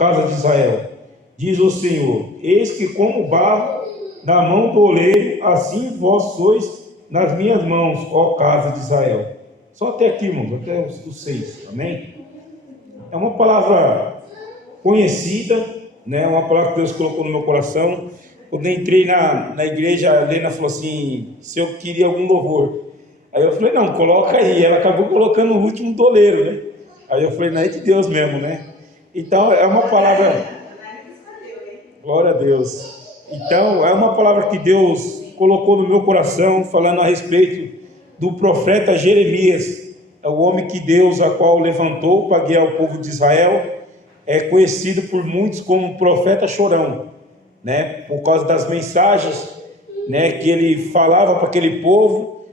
casa de Israel. Diz o Senhor: eis que como barro na mão do oleiro, assim vós sois nas minhas mãos, ó casa de Israel. Só até aqui, irmãos, até os 6, amém? É uma palavra conhecida, né? Uma palavra que Deus colocou no meu coração. Quando eu entrei na igreja, a Helena falou assim, se eu queria algum louvor. Aí eu falei, não, coloca aí. Ela acabou colocando o último do oleiro, né? Aí eu falei, não, é de Deus mesmo, né? Então, é uma palavra... Glória a Deus. Então, é uma palavra que Deus colocou no meu coração, falando a respeito do profeta Jeremias. É o homem que Deus, a qual levantou para guiar o povo de Israel. É conhecido por muitos como profeta chorão, né? Por causa das mensagens, né, que ele falava para aquele povo,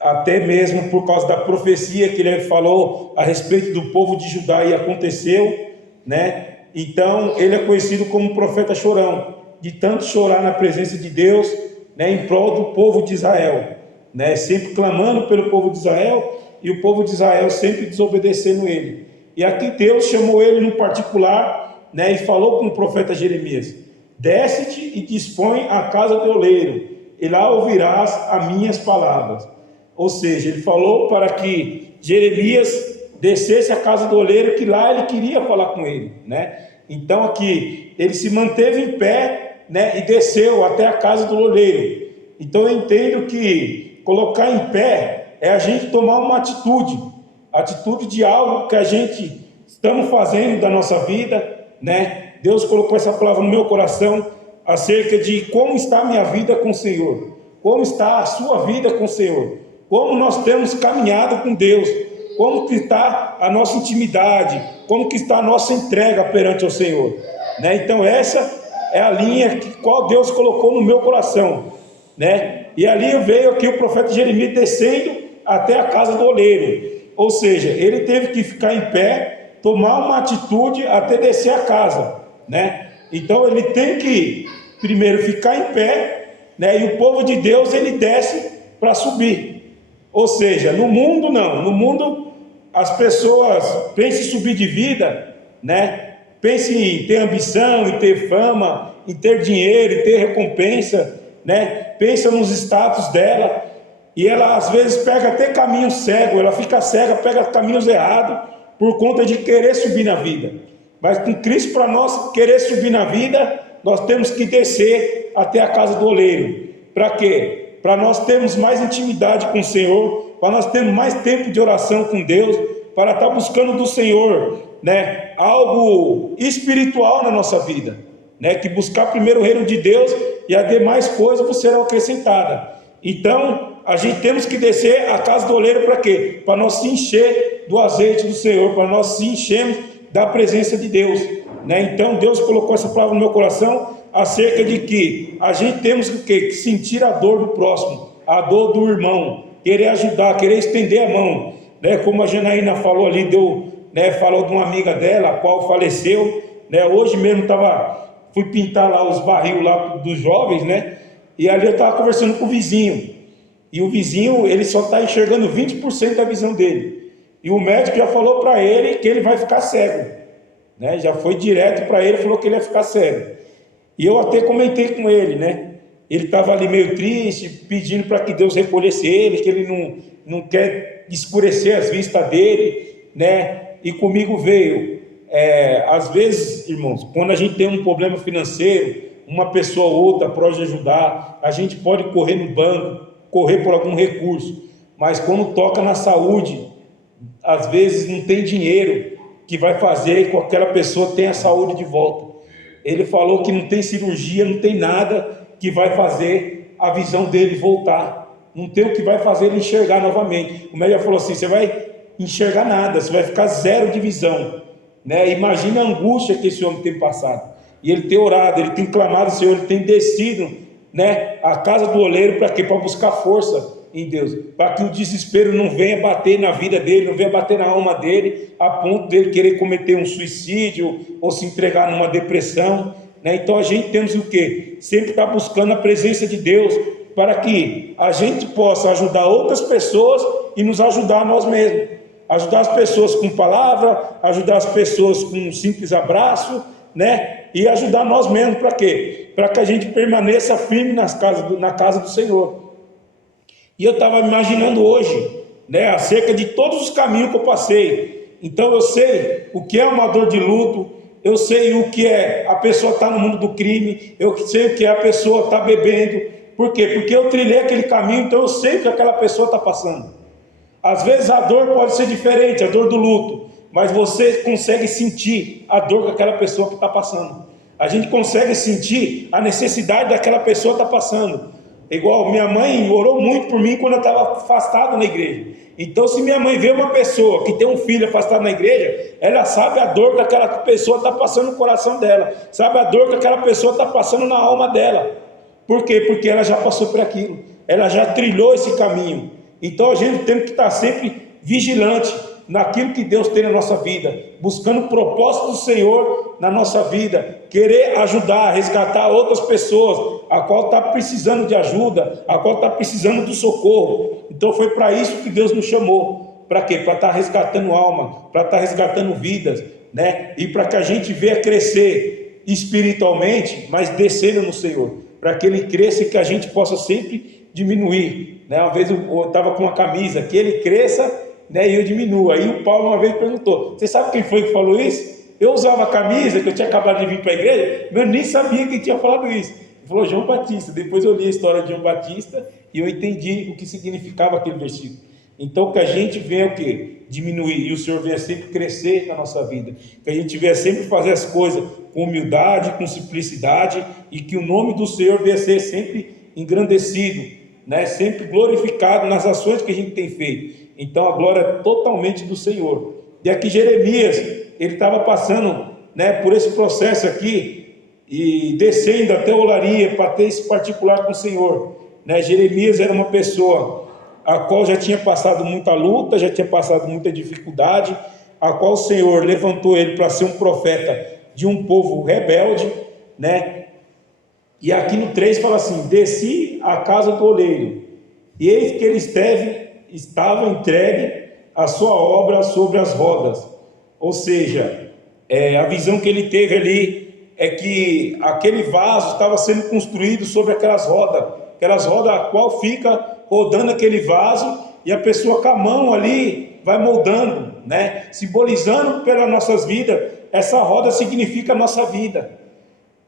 até mesmo por causa da profecia que ele falou a respeito do povo de Judá e aconteceu, né? Então ele é conhecido como profeta chorão, de tanto chorar na presença de Deus, né, em prol do povo de Israel, né? Sempre clamando pelo povo de Israel e o povo de Israel sempre desobedecendo ele. E aqui Deus chamou ele no particular, né, e falou com o profeta Jeremias: desce-te e dispõe a casa do oleiro, e lá ouvirás as minhas palavras. Ou seja, ele falou para que Jeremias descesse à casa do oleiro, que lá ele queria falar com ele, né? Então aqui ele se manteve em pé, né, e desceu até a casa do oleiro. Então eu entendo que colocar em pé é a gente tomar uma atitude de algo que a gente estamos fazendo da nossa vida, né? Deus colocou essa palavra no meu coração acerca de como está a minha vida com o Senhor, como está a sua vida com o Senhor, como nós temos caminhado com Deus, como que está a nossa intimidade, como que está a nossa entrega perante o Senhor, né? Então essa é a linha que qual Deus colocou no meu coração, né? E ali veio aqui o profeta Jeremias descendo até a casa do oleiro. Ou seja, ele teve que ficar em pé, tomar uma atitude até descer a casa, né? Então ele tem que primeiro ficar em pé, né? E o povo de Deus ele desce para subir. Ou seja, no mundo não, no mundo as pessoas pensam em subir de vida, né? Pensam em ter ambição, em ter fama, em ter dinheiro, em ter recompensa, né? Pensa nos status dela. E ela às vezes pega até caminho cego, ela fica cega, pega caminhos errados por conta de querer subir na vida. Mas com Cristo, para nós querer subir na vida, nós temos que descer até a casa do oleiro. Para quê? Para nós termos mais intimidade com o Senhor, para nós termos mais tempo de oração com Deus, para estar buscando do Senhor, né, algo espiritual na nossa vida, né, que buscar primeiro o reino de Deus e as demais coisas vos serão acrescentadas. Então, a gente temos que descer a casa do oleiro para quê? Para nós se encher do azeite do Senhor, para nós se enchermos da presença de Deus, né? Então Deus colocou essa palavra no meu coração acerca de que a gente temos que sentir a dor do próximo, a dor do irmão, querer ajudar, querer estender a mão, né? Como a Janaína falou ali, falou de uma amiga dela, a qual faleceu, né? Hoje mesmo fui pintar lá os barril lá dos jovens, né? E ali eu estava conversando com o vizinho. E o vizinho, ele só está enxergando 20% da visão dele. E o médico já falou para ele que ele vai ficar cego, né? Já foi direto para ele, falou que ele ia ficar cego. E eu até comentei com ele, né? Ele estava ali meio triste, pedindo para que Deus recolhesse ele, que ele não quer escurecer as vistas dele, né? E comigo veio. Às vezes, irmãos, quando a gente tem um problema financeiro, uma pessoa ou outra pode ajudar, a gente pode correr no banco, correr por algum recurso, mas quando toca na saúde, às vezes não tem dinheiro que vai fazer com que aquela pessoa tenha a saúde de volta. Ele falou que não tem cirurgia, não tem nada que vai fazer a visão dele voltar, não tem o que vai fazer ele enxergar novamente. O médico falou assim: você vai enxergar nada, você vai ficar zero de visão, né? Imagina a angústia que esse homem tem passado. E ele tem orado, ele tem clamado ao Senhor, ele tem descido, né, a casa do oleiro para quê? Para buscar força em Deus, para que o desespero não venha bater na vida dele, não venha bater na alma dele, a ponto dele querer cometer um suicídio ou se entregar numa depressão, né? Então a gente temos o quê? Sempre estar buscando a presença de Deus para que a gente possa ajudar outras pessoas e nos ajudar a nós mesmos, Ajudar as pessoas com palavra, ajudar as pessoas com um simples abraço, né? E ajudar nós mesmos para quê? Para que a gente permaneça firme na casa do Senhor. E eu estava imaginando hoje, né, acerca de todos os caminhos que eu passei. Então eu sei o que é uma dor de luto, eu sei o que é a pessoa estar no mundo do crime, eu sei o que é a pessoa estar bebendo. Por quê? Porque eu trilhei aquele caminho, então eu sei o que aquela pessoa está passando. Às vezes a dor pode ser diferente, a dor do luto, mas você consegue sentir a dor que aquela pessoa que está passando. A gente consegue sentir a necessidade daquela pessoa estar passando. Igual minha mãe orou muito por mim quando eu estava afastado na igreja. Então, se minha mãe vê uma pessoa que tem um filho afastado na igreja, ela sabe a dor que aquela pessoa está passando no coração dela, sabe a dor que aquela pessoa está passando na alma dela. Por quê? Porque ela já passou por aquilo, ela já trilhou esse caminho. Então a gente tem que estar sempre vigilante naquilo que Deus tem na nossa vida, buscando o propósito do Senhor na nossa vida, querer ajudar, resgatar outras pessoas, a qual está precisando de ajuda, a qual está precisando do socorro. Então foi para isso que Deus nos chamou. Para quê? Para estar resgatando alma, para estar resgatando vidas, né? E para que a gente venha crescer espiritualmente, mas descendo no Senhor, para que Ele cresça e que a gente possa sempre diminuir, né? Uma vez eu estava com uma camisa, que Ele cresça, né, e eu diminuo. Aí o Paulo uma vez perguntou: você sabe quem foi que falou isso? Eu usava a camisa, que eu tinha acabado de vir para a igreja, mas eu nem sabia quem tinha falado isso. Ele falou João Batista. Depois eu li a história de João Batista e eu entendi o que significava aquele versículo. Então que a gente venha o quê? Diminuir, e o Senhor venha sempre crescer na nossa vida, que a gente venha sempre fazer as coisas com humildade, com simplicidade, e que o nome do Senhor venha ser sempre engrandecido, né? Sempre glorificado nas ações que a gente tem feito. Então a glória é totalmente do Senhor. E aqui Jeremias, ele estava passando, né, por esse processo aqui, e descendo até a olaria para ter esse particular com o Senhor, né? Jeremias era uma pessoa a qual já tinha passado muita luta, já tinha passado muita dificuldade, a qual o Senhor levantou ele para ser um profeta de um povo rebelde, né? E aqui no 3 fala assim: desci à casa do oleiro, e eis que ele estava entregue a sua obra sobre as rodas. Ou seja, a visão que ele teve ali é que aquele vaso estava sendo construído sobre aquelas rodas a qual fica rodando aquele vaso, e a pessoa com a mão ali vai moldando, né? Simbolizando pelas nossas vidas. Essa roda significa a nossa vida,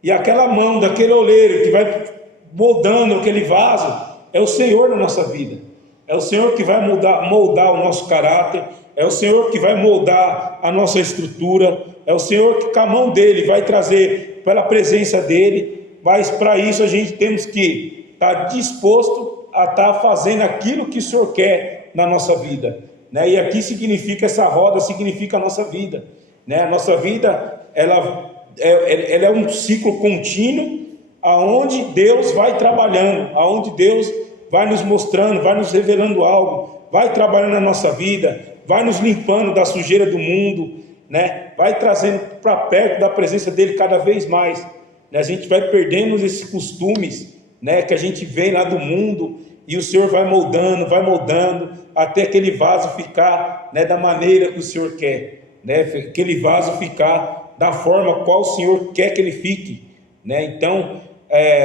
e aquela mão daquele oleiro que vai moldando aquele vaso é o Senhor na nossa vida. É o Senhor que vai moldar o nosso caráter, é o Senhor que vai moldar a nossa estrutura, é o Senhor que com a mão dele vai trazer pela presença dele. Mas para isso a gente temos que estar disposto a estar fazendo aquilo que o Senhor quer na nossa vida, né? E aqui significa, essa roda significa a nossa vida, né? A nossa vida, ela é um ciclo contínuo, aonde Deus vai trabalhando, aonde Deus vai nos mostrando, vai nos revelando algo, vai trabalhando na nossa vida, vai nos limpando da sujeira do mundo, né? Vai trazendo para perto da presença dele cada vez mais, né? A gente vai perdendo esses costumes, né, que a gente vem lá do mundo, e o Senhor vai moldando, até aquele vaso ficar, né, da maneira que o Senhor quer, né? Aquele vaso ficar da forma qual o Senhor quer que ele fique, né? Então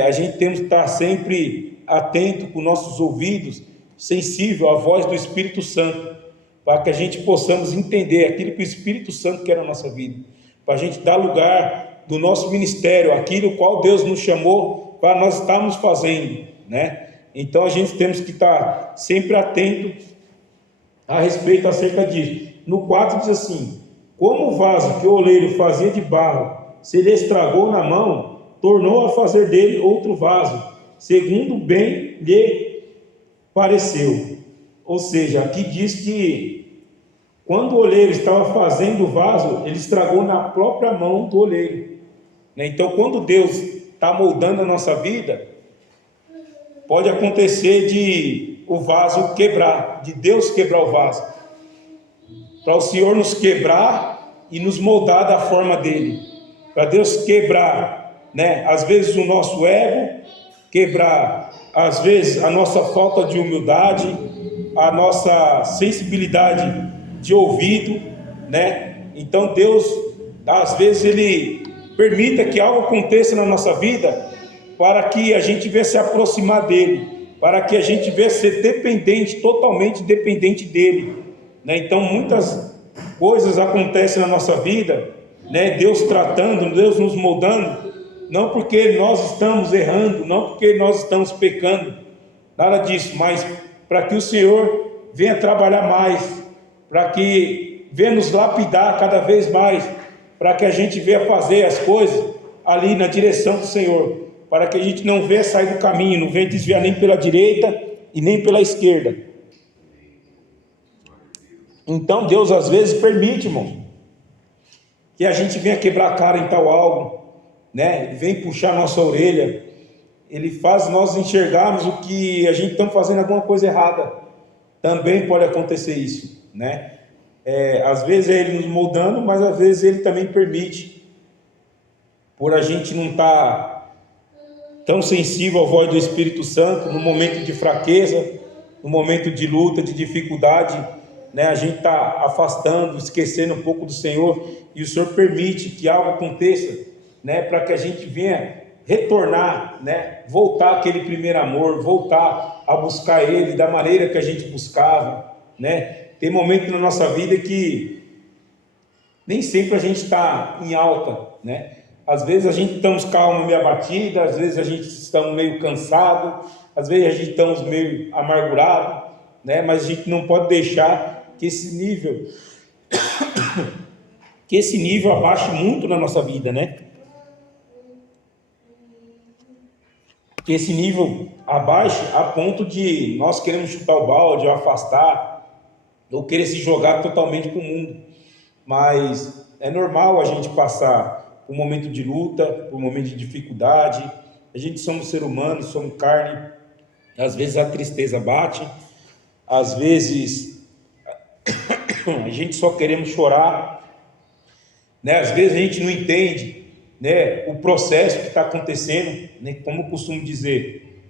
a gente tem que estar sempre atento com nossos ouvidos, sensível à voz do Espírito Santo, para que a gente possamos entender aquilo que o Espírito Santo quer na nossa vida, para a gente dar lugar do nosso ministério, aquilo qual Deus nos chamou para nós estarmos fazendo, né? Então a gente temos que estar sempre atento a respeito acerca disso. No 4 diz assim: como o vaso que o oleiro fazia de barro se ele estragou na mão, tornou a fazer dele outro vaso, segundo bem lhe pareceu. Ou seja, aqui diz que quando o oleiro estava fazendo o vaso, ele estragou na própria mão do oleiro, né? Então quando Deus está moldando a nossa vida, pode acontecer de o vaso quebrar, de Deus quebrar o vaso, para o Senhor nos quebrar e nos moldar da forma dele, para Deus quebrar, né? Às vezes o nosso ego, quebrar às vezes a nossa falta de humildade, a nossa sensibilidade de ouvido, né? Então Deus, às vezes, Ele permita que algo aconteça na nossa vida para que a gente venha se aproximar dEle, para que a gente venha ser dependente, totalmente dependente dEle, né? Então muitas coisas acontecem na nossa vida, né? Deus tratando, Deus nos moldando, não porque nós estamos errando, não porque nós estamos pecando, nada disso, mas para que o Senhor venha trabalhar mais, para que venha nos lapidar cada vez mais, para que a gente venha fazer as coisas ali na direção do Senhor, para que a gente não venha sair do caminho, não venha desviar nem pela direita e nem pela esquerda. Então Deus às vezes permite, irmão, que a gente venha quebrar a cara em tal algo, né? Vem puxar nossa orelha. Ele faz nós enxergarmos o que a gente está fazendo alguma coisa errada. Também pode acontecer isso, né? Às vezes é Ele nos moldando, mas às vezes Ele também permite, por a gente não estar tão sensível à voz do Espírito Santo, no momento de fraqueza, no momento de luta, de dificuldade, né? A gente está afastando, esquecendo um pouco do Senhor, e o Senhor permite que algo aconteça, né? Para que a gente venha retornar, né? Voltar àquele primeiro amor, voltar a buscar Ele da maneira que a gente buscava, né? Tem momentos na nossa vida que nem sempre a gente está em alta, né? Às vezes a gente estamos calmo, meio abatida, às vezes a gente está meio cansado, às vezes a gente estamos meio amargurado, né? Mas a gente não pode deixar que esse nível abaixe muito na nossa vida, né? Que esse nível abaixe a ponto de nós queremos chutar o balde, ou afastar, ou querer se jogar totalmente para o mundo. Mas é normal a gente passar por um momento de luta, por um momento de dificuldade. A gente somos ser humanos, somos carne. Às vezes a tristeza bate, às vezes a gente só queremos chorar, né? Às vezes a gente não entende, né, o processo que está acontecendo, né? Como eu costumo dizer,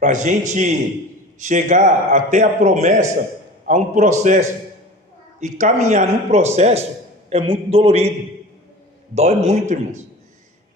para a gente chegar até a promessa, há um processo, e caminhar num processo é muito dolorido, dói muito, irmãos.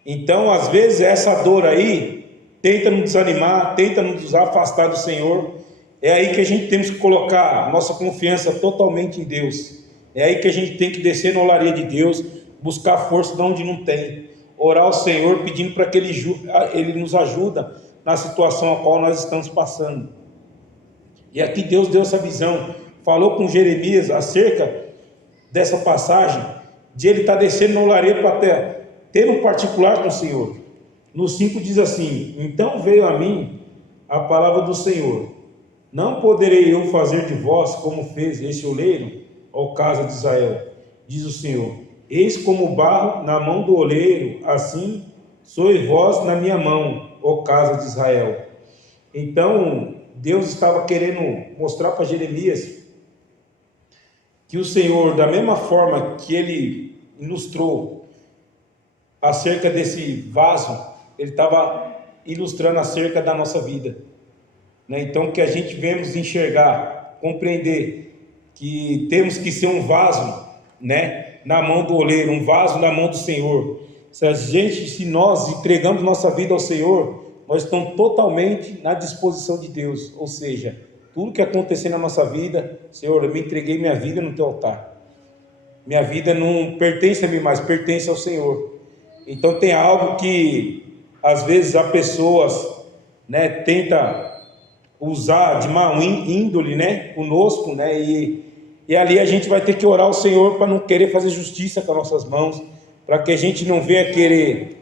Então às vezes essa dor aí tenta nos desanimar, tenta nos afastar do Senhor. É aí que a gente temos que colocar a nossa confiança totalmente em Deus. É aí que a gente tem que descer na olaria de Deus, buscar força de onde não tem, orar ao Senhor pedindo para que Ele nos ajuda na situação a qual nós estamos passando. E aqui Deus deu essa visão, falou com Jeremias acerca dessa passagem, de ele estar descendo na olaria para ter um particular com o Senhor. No 5 diz assim: então veio a mim a palavra do Senhor, não poderei eu fazer de vós como fez este oleiro, ó casa de Israel, diz o Senhor, eis como barro na mão do oleiro, assim sois vós na minha mão, ó casa de Israel. Então Deus estava querendo mostrar para Jeremias que o Senhor, da mesma forma que Ele ilustrou acerca desse vaso, Ele estava ilustrando acerca da nossa vida, né? Então que a gente venhamos enxergar, compreender que temos que ser um vaso, né, na mão do oleiro, um vaso na mão do Senhor. Se nós entregamos nossa vida ao Senhor, nós estamos totalmente na disposição de Deus. Ou seja, tudo que acontecer na nossa vida, Senhor, eu me entreguei minha vida no teu altar. Minha vida não pertence a mim mais, pertence ao Senhor. Então tem algo que às vezes as pessoas, né, tenta usar de má índole, né, conosco, né, e ali a gente vai ter que orar ao Senhor para não querer fazer justiça com as nossas mãos, para que a gente não venha querer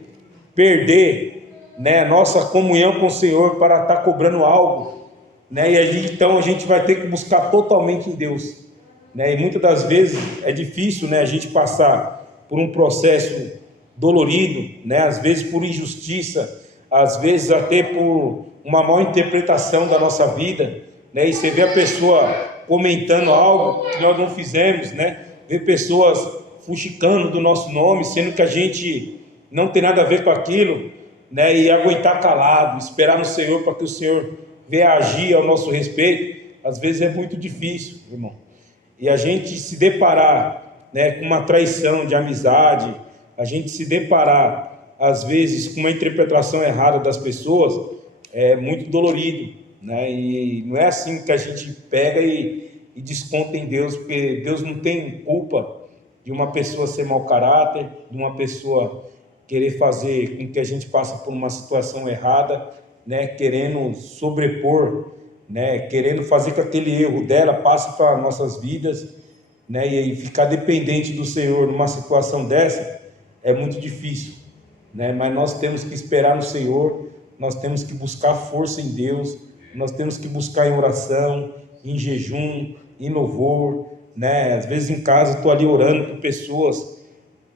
perder, né, nossa comunhão com o Senhor para estar cobrando algo, né, então a gente vai ter que buscar totalmente em Deus, né, e muitas das vezes é difícil, né, a gente passar por um processo dolorido, né, às vezes por injustiça, às vezes até por uma mal interpretação da nossa vida, né, e você vê a pessoa comentando algo que nós não fizemos, né, vê pessoas fuxicando do nosso nome, sendo que a gente não tem nada a ver com aquilo, né, e aguentar calado, esperar no Senhor para que o Senhor venha agir ao nosso respeito, às vezes é muito difícil, irmão. e a gente se deparar, né, com uma traição de amizade, a gente se deparar, às vezes, com uma interpretação errada das pessoas, é muito dolorido, né? E não é assim que a gente pega e desconta em Deus, porque Deus não tem culpa de uma pessoa ser mau caráter, de uma pessoa querer fazer com que a gente passe por uma situação errada, né? Querendo sobrepor, né? Querendo fazer que aquele erro dela passe para nossas vidas, né? E ficar dependente do Senhor numa situação dessa é muito difícil, né? Mas nós temos que esperar no Senhor, nós temos que buscar força em Deus, nós temos que buscar em oração, em jejum, em louvor, né? Às vezes em casa eu estou ali orando por pessoas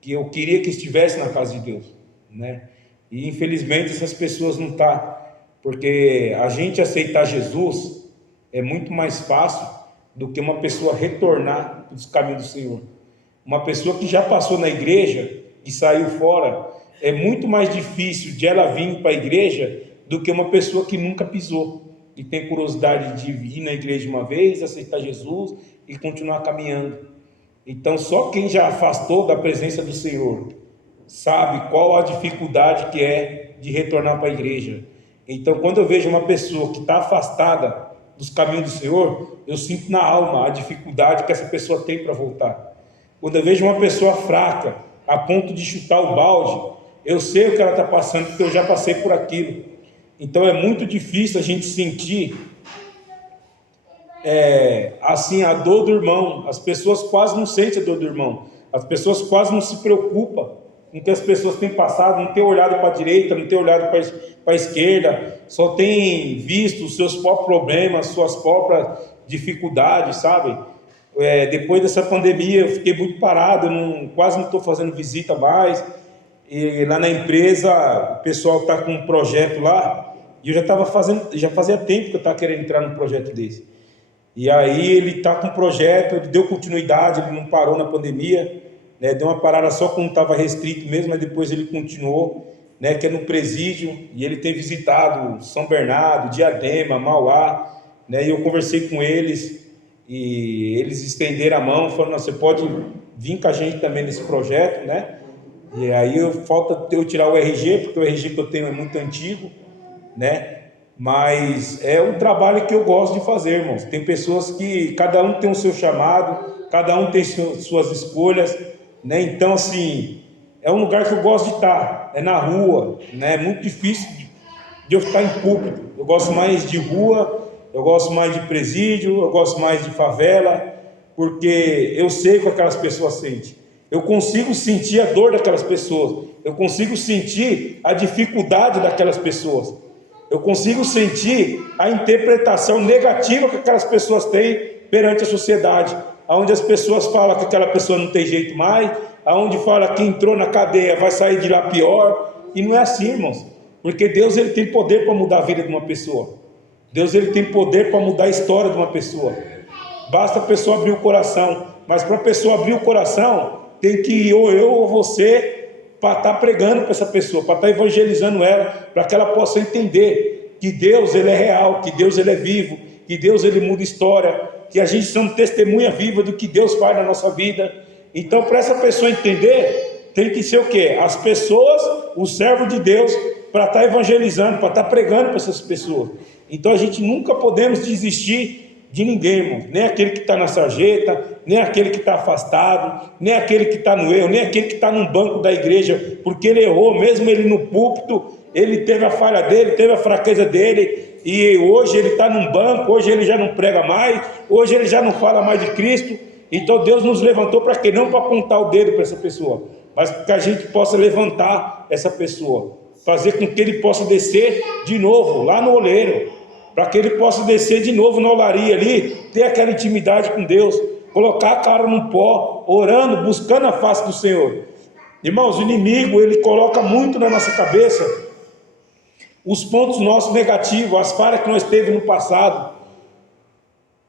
que eu queria que estivesse na casa de Deus, né? E infelizmente essas pessoas não estão, porque a gente aceitar Jesus é muito mais fácil do que uma pessoa retornar dos caminhos do Senhor. Uma pessoa que já passou na igreja e saiu fora, é muito mais difícil de ela vir para a igreja do que uma pessoa que nunca pisou e tem curiosidade de ir na igreja uma vez, aceitar Jesus e continuar caminhando. Então só quem já afastou da presença do Senhor sabe qual a dificuldade que é de retornar para a igreja. Então quando eu vejo uma pessoa que está afastada dos caminhos do Senhor, eu sinto na alma a dificuldade que essa pessoa tem para voltar. Quando eu vejo uma pessoa fraca a ponto de chutar o balde, eu sei o que ela está passando, porque eu já passei por aquilo. Então é muito difícil a gente sentir assim a dor do irmão. As pessoas quase não sentem a dor do irmão, as pessoas quase não se preocupam com o que as pessoas têm passado, não tem olhado para a direita, não tem olhado para a esquerda, só tem visto os seus próprios problemas, suas próprias dificuldades, sabe? Depois dessa pandemia eu fiquei muito parado, quase não estou fazendo visita mais, e lá na empresa o pessoal está com um projeto lá, e eu já fazia tempo que eu estava querendo entrar num projeto desse. E aí ele está com um projeto, ele deu continuidade, ele não parou na pandemia, né? Deu uma parada só quando estava restrito mesmo, mas depois ele continuou, né? Que é no presídio, e ele tem visitado São Bernardo, Diadema, Mauá, né? E eu conversei com eles, e eles estenderam a mão, falaram, você pode vir com a gente também nesse projeto, né? E aí falta eu tirar o RG, porque o RG que eu tenho é muito antigo, né? Mas é um trabalho que eu gosto de fazer, irmãos. Tem pessoas que cada um tem o seu chamado, cada um tem suas escolhas, né? Então, assim, é um lugar que eu gosto de estar, é na rua, né? É muito difícil de eu ficar em púlpito. Eu gosto mais de rua, eu gosto mais de presídio, eu gosto mais de favela, porque eu sei o que aquelas pessoas sentem. Eu consigo sentir a dor daquelas pessoas, eu consigo sentir a dificuldade daquelas pessoas. Eu consigo sentir a interpretação negativa que aquelas pessoas têm perante a sociedade, onde as pessoas falam que aquela pessoa não tem jeito mais, aonde fala que entrou na cadeia vai sair de lá pior, e não é assim, irmãos, porque Deus ele tem poder para mudar a vida de uma pessoa, Deus ele tem poder para mudar a história de uma pessoa, basta a pessoa abrir o coração, mas para a pessoa abrir o coração, tem que ir ou eu ou você, para estar pregando para essa pessoa, para estar evangelizando ela, para que ela possa entender que Deus ele é real, que Deus ele é vivo, que Deus ele muda história, que a gente somos testemunha viva do que Deus faz na nossa vida. Então, para essa pessoa entender, tem que ser o quê? As pessoas, o servo de Deus, para estar evangelizando, para estar pregando para essas pessoas. Então, a gente nunca podemos desistir de ninguém, irmão, nem aquele que está na sarjeta, nem aquele que está afastado, nem aquele que está no erro, nem aquele que está num banco da igreja, porque ele errou, mesmo ele no púlpito, ele teve a falha dele, teve a fraqueza dele, e hoje ele está num banco, hoje ele já não prega mais, hoje ele já não fala mais de Cristo. Então Deus nos levantou para quê? Não para apontar o dedo para essa pessoa, mas para que a gente possa levantar essa pessoa, fazer com que ele possa descer de novo lá no oleiro, para que ele possa descer de novo na olaria ali, ter aquela intimidade com Deus, colocar a cara no pó, orando, buscando a face do Senhor. Irmãos, o inimigo, ele coloca muito na nossa cabeça os pontos nossos negativos, as falhas que nós teve no passado,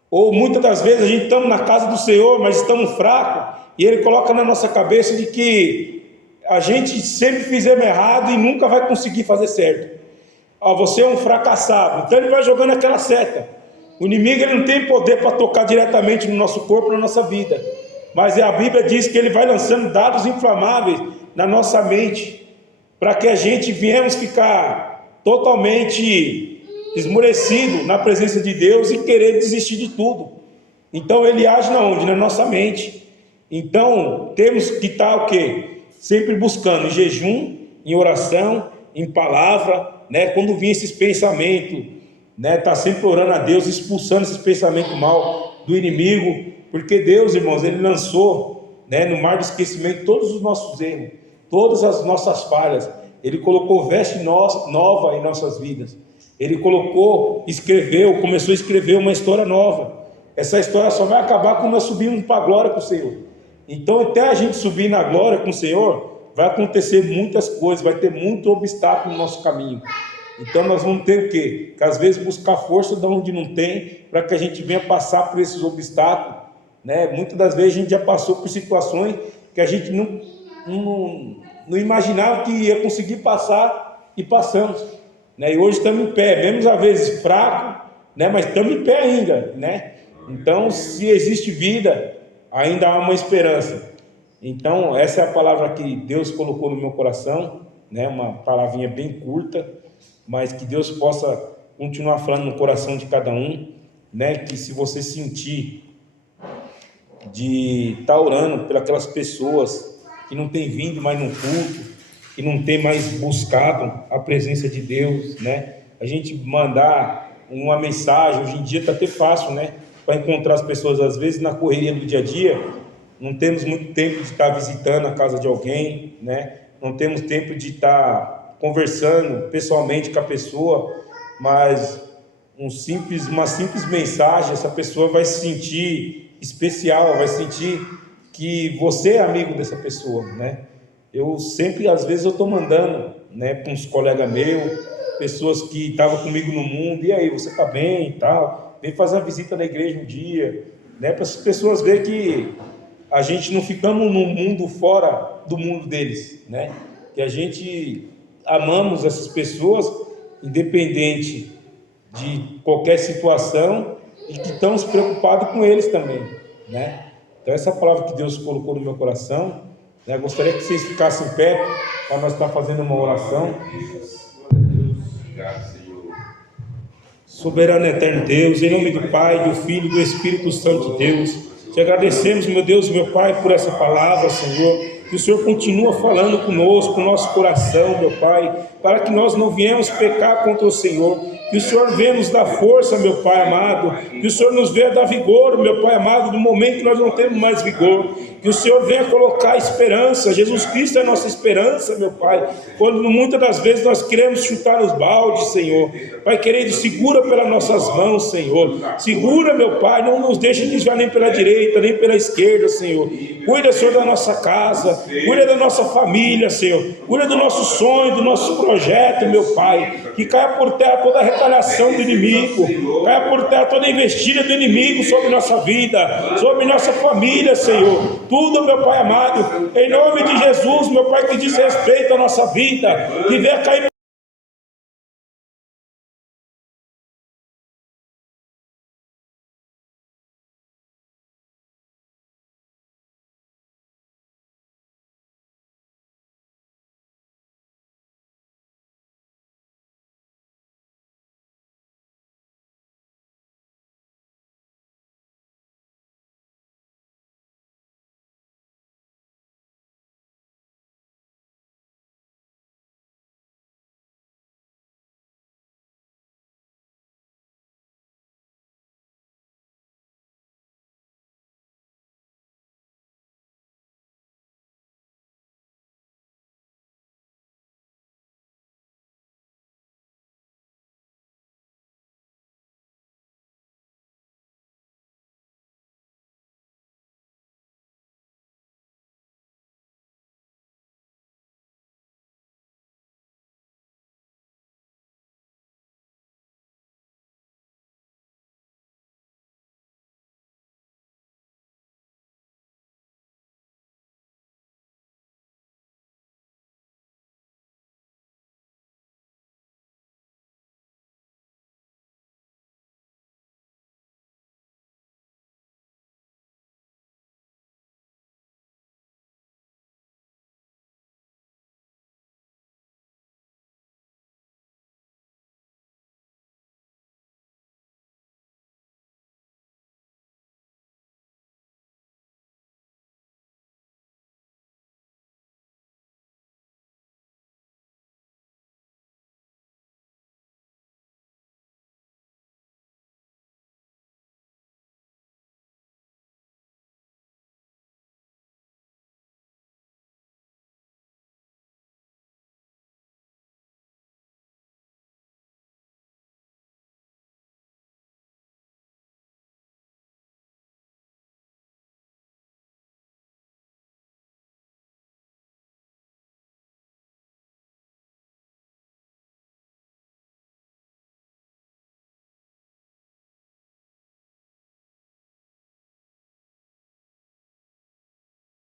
ou muitas das vezes a gente estamos na casa do Senhor, mas estamos fracos, e ele coloca na nossa cabeça de que a gente sempre fizemos errado e nunca vai conseguir fazer certo. Você é um fracassado, então ele vai jogando aquela seta. O inimigo ele não tem poder para tocar diretamente no nosso corpo, na nossa vida. Mas a Bíblia diz que ele vai lançando dados inflamáveis na nossa mente, para que a gente viemos ficar totalmente esmurecido na presença de Deus e querer desistir de tudo. Então ele age na onde? Na nossa mente. Então temos que estar o quê? Sempre buscando em jejum, em oração, em palavra, né? Quando vir esses pensamentos, né? Tá sempre orando a Deus, expulsando esses pensamentos mal do inimigo, porque Deus, irmãos, ele lançou, né, no mar do esquecimento todos os nossos erros, todas as nossas falhas. Ele colocou veste nova em nossas vidas. Ele começou a escrever uma história nova. Essa história só vai acabar quando nós subirmos para a glória com o Senhor. Então, até a gente subir na glória com o Senhor, vai acontecer muitas coisas, vai ter muito obstáculo no nosso caminho. Então nós vamos ter o quê? Que às vezes buscar força de onde não tem, para que a gente venha passar por esses obstáculos, né? Muitas das vezes a gente já passou por situações que a gente não imaginava que ia conseguir passar, e passamos, né? E hoje estamos em pé, mesmo às vezes fraco, né? Mas estamos em pé ainda, né? Então, se existe vida, ainda há uma esperança. Então essa é a palavra que Deus colocou no meu coração, né? Uma palavrinha bem curta, mas que Deus possa continuar falando no coração de cada um, né? Que se você sentir de estar orando por aquelas pessoas que não têm vindo mais no culto, que não tem mais buscado a presença de Deus, né? A gente mandar uma mensagem, hoje em dia está até fácil, né? Para encontrar as pessoas, às vezes na correria do dia a dia, não temos muito tempo de estar visitando a casa de alguém, né? Não temos tempo de estar conversando pessoalmente com a pessoa, mas uma simples mensagem, essa pessoa vai se sentir especial, vai sentir que você é amigo dessa pessoa, né? Eu sempre, às vezes, eu estou mandando, né, para uns colegas meus, pessoas que estavam comigo no mundo, e aí, você está bem e tal? Vem fazer uma visita na igreja um dia, né? Para as pessoas verem que a gente não ficamos no mundo fora do mundo deles, né? Que a gente amamos essas pessoas, independente de qualquer situação, e que estamos preocupados com eles também, né? Então essa palavra que Deus colocou no meu coração, né? Gostaria que vocês ficassem em pé para nós estar fazendo uma oração. Soberano e eterno Deus, em nome do Pai, do Filho e do Espírito Santo de Deus, te agradecemos, meu Deus e meu Pai, por essa palavra, Senhor. Que o Senhor continua falando conosco, com o nosso coração, meu Pai, para que nós não viemos pecar contra o Senhor. Que o Senhor venha nos dar força, meu Pai amado. Que o Senhor nos venha dar vigor, meu Pai amado, no momento que nós não temos mais vigor. Que o Senhor venha colocar esperança. Jesus Cristo é a nossa esperança, meu Pai. Quando muitas das vezes nós queremos chutar os baldes, Senhor. Pai querido, segura pelas nossas mãos, Senhor. Segura, meu Pai, não nos deixe desviar nem pela direita, nem pela esquerda, Senhor. Cuida, Senhor, da nossa casa. Cuida da nossa família, Senhor. Cuida do nosso sonho, do nosso projeto, meu Pai. Que caia por terra toda a retaliação do inimigo. Caia por terra toda a investida do inimigo sobre nossa vida, sobre nossa família, Senhor. Tudo, meu Pai amado, em nome de Jesus, meu Pai, que diz respeito à nossa vida, que venha cair